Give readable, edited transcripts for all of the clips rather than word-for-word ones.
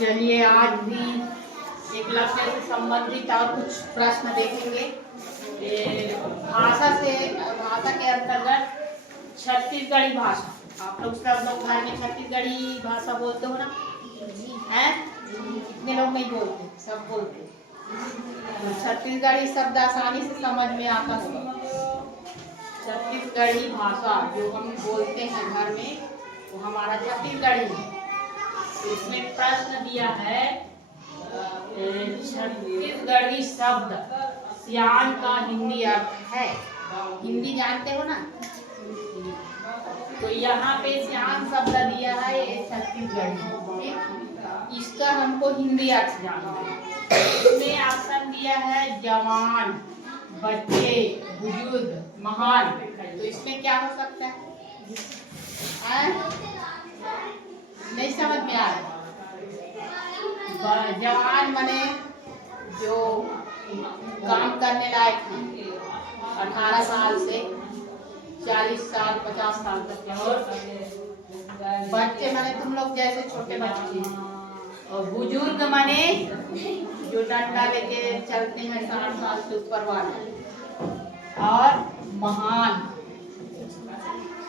चलिए आज भी एकलव्य से संबंधित और कुछ प्रश्न देखेंगे। भाषा के अंतर्गत छत्तीसगढ़ी भाषा, आप लोग सब लोग घर में छत्तीसगढ़ी भाषा बोलते हो ना? हैं? कितने लोग नहीं बोलते? सब बोलते। तो छत्तीसगढ़ी शब्द आसानी से समझ में आता होगा। छत्तीसगढ़ी भाषा जो हम बोलते हैं घर में वो हमारा छत्तीसगढ़ी है। इसमें प्रश्न दिया है छत्तीसगढ़ी शब्द सियान का हिंदी अर्थ है। हिंदी जानते हो ना? तो यहाँ पे सियान शब्द दिया है, ये छत्तीसगढ़ी। इसका हमको हिंदी अर्थ जानना है। इसमें ऑप्शन दिया है जवान, बच्चे, बुजुर्ग, महान। तो इसमें क्या हो सकता है? नहीं समझ में आ रहा। जवान माने जो काम करने लायक हैं, 18 साल से 40 साल 50 साल तक के। और बच्चे माने तुम लोग जैसे छोटे बच्चे। और बुजुर्ग माने जो डंडा लेके चलते हैं 60 साल से ऊपर वाले। और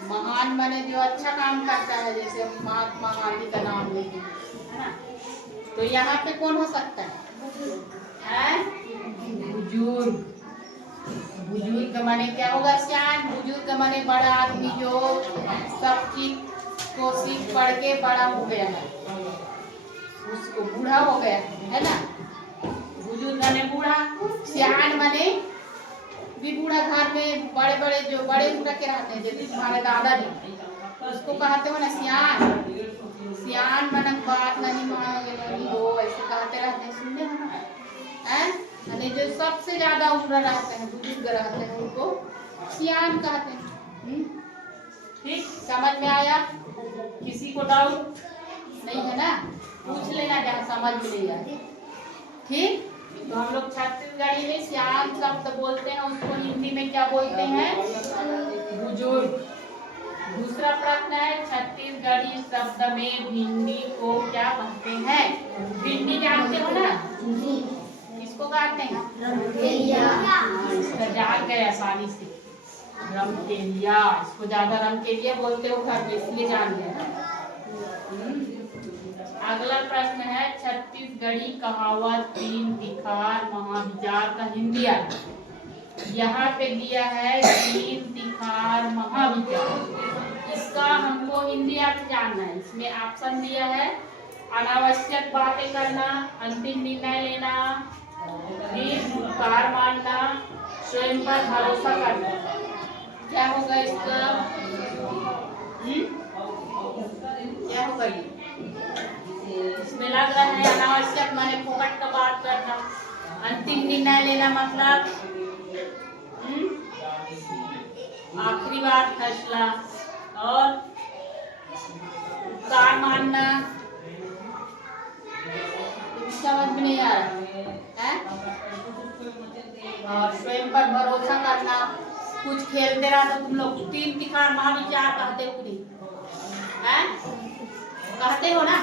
महान माने जो अच्छा काम करता है, जैसे महात्मा गांधी का नाम लेके, है ना? तो यहाँ पे कौन हो सकता है? बुजुर्ग माने क्या होगा? सियान। बुजुर्ग माने बड़ा आदमी जो सब चीज को सीख पढ़ के बड़ा हो गया है, उसको बूढ़ा हो गया है ना? बुजुर्ग माने बूढ़ा। सियान माने भी बूढ़ा, घर में बड़े बड़े जो बड़े बूढ़ा के रहते हैं, जैसे तुम्हारे दादा जी, उसको कहते हो ना सियान। सियान माने बात नहीं मानोगे नहीं हो, ऐसे कहते रहते हैं, सुनने हो ना? जो सबसे ज्यादा उम्र रहते हैं, बुजुर्ग रहते हैं, उनको सियान कहते हैं। ठीक, समझ में आया? किसी को डाउट नहीं है ना? पूछ लेना जहाँ समझ में नहीं आए। ठीक, तो हम लोग छत्तीसगढ़ी में सियान शब्द बोलते हैं, उसको हिंदी में क्या बोलते हैं? बुजुर्ग। दूसरा प्रश्न है छत्तीसगढ़ी शब्द में भिंडी को क्या कहते हैं? भिंडी जानते हो ना? किसको कहते हैं? इसका जान गए आसानी से, रमकेलिया। इसको ज्यादा रमकेलिया बोलते हो घर में, इसलिए जान गए। अगला प्रश्न है छत्तीसगढ़ी कहावत तीन तिखार महाविचार का हिंदी अर्थ। यहाँ पे दिया है तीन तिखार महाविचार। इसका हमको हिंदी अर्थ जानना है। इसमें ऑप्शन दिया है अनावश्यक बातें करना, अंतिम निर्णय लेना, कार मानना, स्वयं पर भरोसा करना। क्या होगा इसका? क्या होगा ये? इसमें लग रहा है अनावश्यक माने फोकट का बात करना, अंतिम निर्णय लेना मतलब आखिरी बार फैसला, और कार मानना। समझ में नहीं आ रहा है? और स्वयं पर भरोसा करना। कुछ खेलते रहा तो तुम लोग तीन तिखार महाविचार कहते हो कि हैं? कहते हो ना?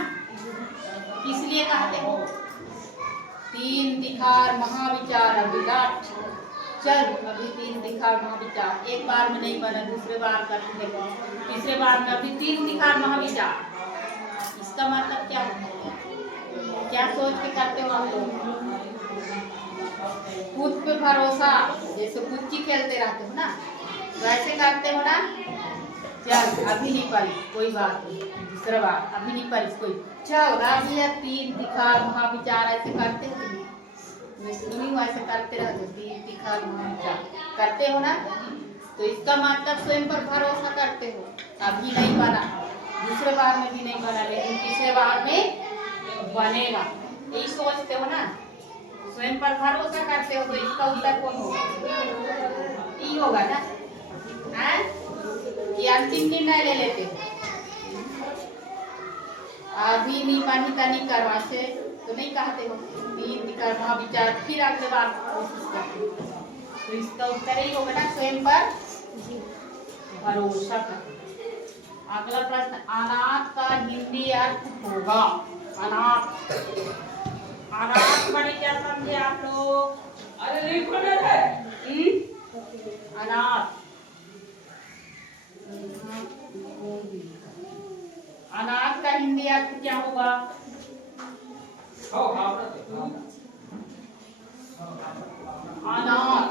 किस लिए कहते हो? तीन तिखार महाविचार विराट। चल अभी तीन तिखार महाविचार, एक बार में नहीं बना, दूसरे बार करते हो, तीसरे बार में अभी तीन तिखार महाविचार। इसका मतलब क्या है? क्या सोच के करते हो आप लोग? खुद पे भरोसा, जैसे गुच्ची खेलते रहते हो ना, वैसे करते हो ना? चल अभी नहीं पढ़ी, कोई बात नहीं, दूसरा बार अभी नहीं पढ़ी कोई। चल अभी तीन तिखार महाविचार ऐसे करते हो? मैं सुनी हूँ ऐसे करते रहते, तीन तिखार महाविचार करते हो ना? तो इसका मतलब स्वयं पर भरोसा करते हो। अभी नहीं बना, दूसरे बार में भी नहीं बना, लेकिन तीसरे बार में बनेगा, यही सोचते हो ना? स्वयं पर भरोसा करते हो। तो इसका उत्तर कौन होगा? ये होगा ना? कि अंतिम निर्णय ले लेते हो। अभी नहीं पानी का नहीं करवा से तो नहीं कहते हो तीन तिखार महाविचार, फिर अगले बार कोशिश करते हो। तो इसका उत्तर ही होगा ना, स्वयं पर भरोसा कर। अगला प्रश्न अनाथ का हिंदी अर्थ होगा। अनाथ। अनाथ बड़े क्या समझे आप लोग? अरे अनाथ। अनाथ का हिंदी अर्थ क्या होगा? अनाथ।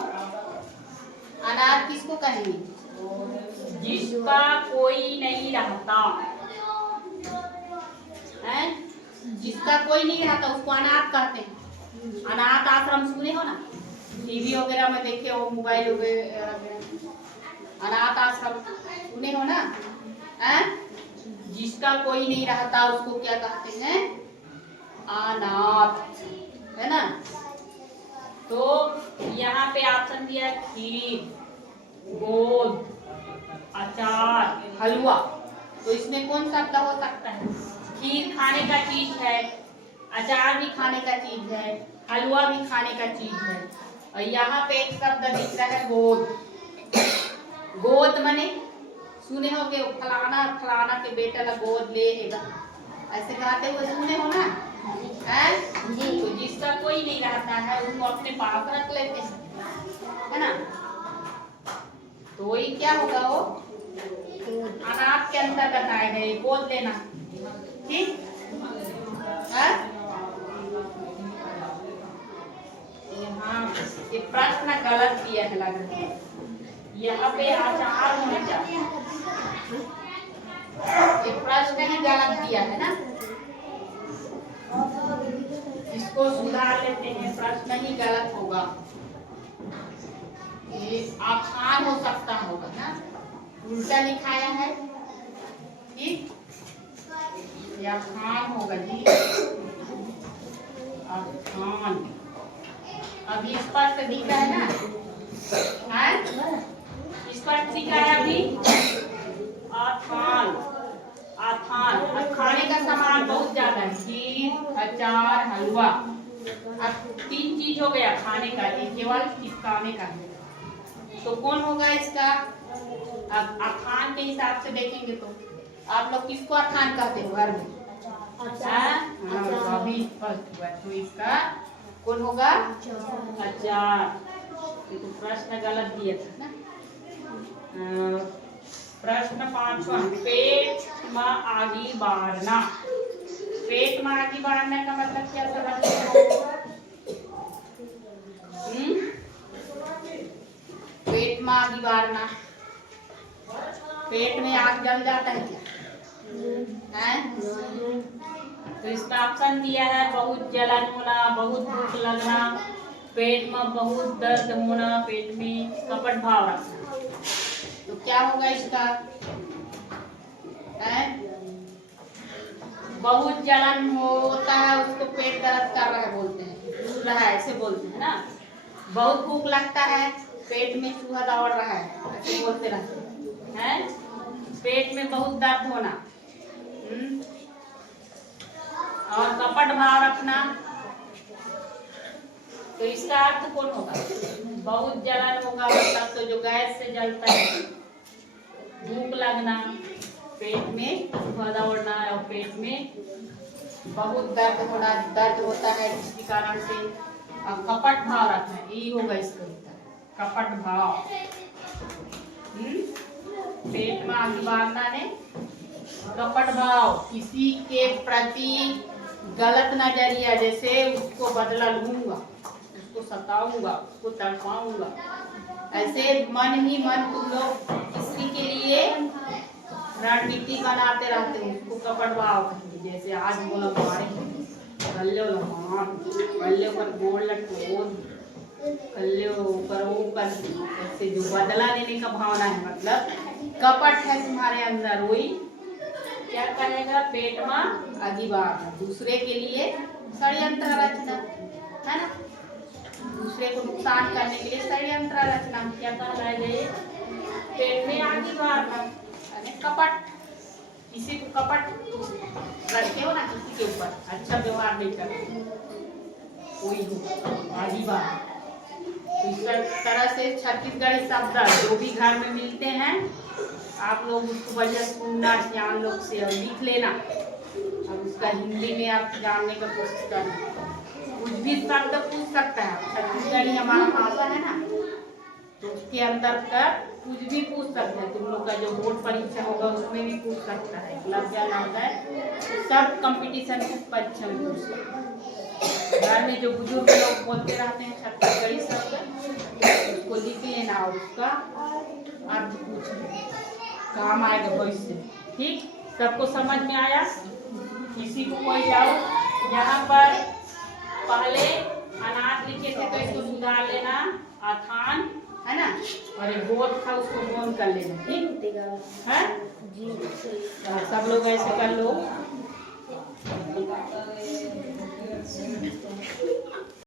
अनाथ किसको कहेंगे? जिसका कोई नहीं रहता है, जिसका कोई नहीं रहता उसको अनाथ कहते हैं। अनाथ आश्रम सुने हो ना, टीवी वगैरह में देखे हो, मोबाइल वगैरह। अनाथ आश्रम सुने हो ना, है? जिसका कोई नहीं रहता उसको क्या कहते हैं? अनाथ, है ना। तो यहाँ पे ऑप्शन दिया खीर, गोद, अचार, हलवा। तो इसमें कौन सा शब्द हो सकता है? खीर खाने का चीज है, अचार भी खाने का चीज है, हलवा भी खाने का चीज है। और यहाँ पे एक शब्द दिख रहा है गोद। गोद माने सुने हो कि फलाना फलाना के बेटा ला गोद लेगा, ऐसे कहते हुए सुने हो ना, है? तो जिसका कोई नहीं रहता है उसको अपने पास रख लेते हैं, है ना। तो वही क्या होगा, वो अनाथ के अंतर्गत आएगा ये गोद लेना, ठीक है। यहाँ ये प्रश्न गलत दिया है लग रहा है, यहाँ पे आचार होना चाहिए। ये प्रश्न ही गलत दिया है ना, इसको सुधार लेते हैं। प्रश्न ही गलत होगा, ये आसान हो सकता होगा ना, उल्टा लिखाया है, ठीक। ये आसान होगा जी, आसान। अभी स्पष्ट दिख रहा है ना, स्पष्ट दिख रहा है अभी। आसान, आसान। अब खाने का सामान बहुत ज्यादा है, खीर, अचार, हलवा। अब 3 चीज हो गया खाने का, ये केवल चिपकाने का है। तो कौन होगा इसका? अब अखान के हिसाब से देखेंगे तो आप लोग किसको अखान कहते हो घर में? अभी स्पष्ट हुआ। तो इसका कौन होगा? अचार। ये तो प्रश्न गलत दिया था ना। प्रश्न 5वां, पेट में आगी बारना। पेट में आगी बारने का मतलब क्या समझते हो? पेट में आगी बारना, पेट में आग जल जाता है क्या? तो इसका ऑप्शन दिया है बहुत जलन होना, बहुत भूख लगना, पेट में बहुत दर्द होना, पेट में कपट भाव रखना। तो क्या होगा इसका? बहुत जलन होता है उसको पेट दर्द कर रहा है बोलते हैं, रहा है ऐसे बोलते हैं ना। बहुत भूख लगता है, पेट में चूहा दौड़ रहा है, ऐसे बोलते रहते हैं। पेट में बहुत दर्द होना, और कपट भाव रखना। तो इसका अर्थ कौन होगा? बहुत जलन होगा मतलब तो जो गैस से जलता है, भूख लगना, पेट में चूहा दौड़ना और पेट में बहुत दर्द होना, दर्द होता है जिसके कारण से, और कपट भाव रखना, ये होगा इसका कपट भाव। पेट में आगे बारना ने कपट भाव, किसी के प्रति गलत नजरिया, जैसे उसको बदला लूंगा, उसको सताऊंगा, उसको तड़पाऊंगा, ऐसे मन ही मन तुम लोग किसी के लिए रणनीति बनाते रहते हो, उसको कपट भाव कहेंगे। जैसे आज बोला मारेंगे, कल्ले कल्ले पर गोल लटोल, कल्ले पर ऐसे जो बदला लेने का भावना है, मतलब कपट है तुम्हारे अंदर, वही क्या करेगा? पेट में आगी बारना, दूसरे के लिए षड्यंत्र रचना, है ना। दूसरे को नुकसान करने के लिए षड्यंत्र रचना क्या कहलाएगा? पेट में आगी बारना, कपट। किसी को कपट रखते हो ना, किसी के ऊपर अच्छा व्यवहार नहीं करते, कोई हो आगी बारना। तो इस तरह से छत्तीसगढ़ी शब्द जो भी घर में मिलते हैं, आप लोग उसको बढ़िया सुनना, ध्यान लोग से और लिख लेना। और उसका हिंदी में आप जानने का कोशिश करना, कुछ भी शब्द पूछ सकता है। छत्तीसगढ़ी हमारा भाषा है ना, तो उसके अंदर का कुछ भी पूछ सकते हैं। तुम लोग का जो बोर्ड परीक्षा होगा उसमें भी पूछ सकता है, क्लब जाना होता है, सब कंपटीशन की परीक्षा में पूछ सकता है। घर में जो बुजुर्ग लोग बोलते रहते हैं छत्तीसगढ़ी शब्द, उसको लिख लेना और उसका अर्थ पूछ लेना, काम आएगा भविष्य में। ठीक, सबको समझ में आया? किसी को कोई डाउट? यहाँ पर पहले अनाथ लिखे थे तो इसको सुधार लेना, अथान है ना, और एक गोद था उसको गोद कर लेना। ठीक है जी, सब लोग ऐसे कर लो।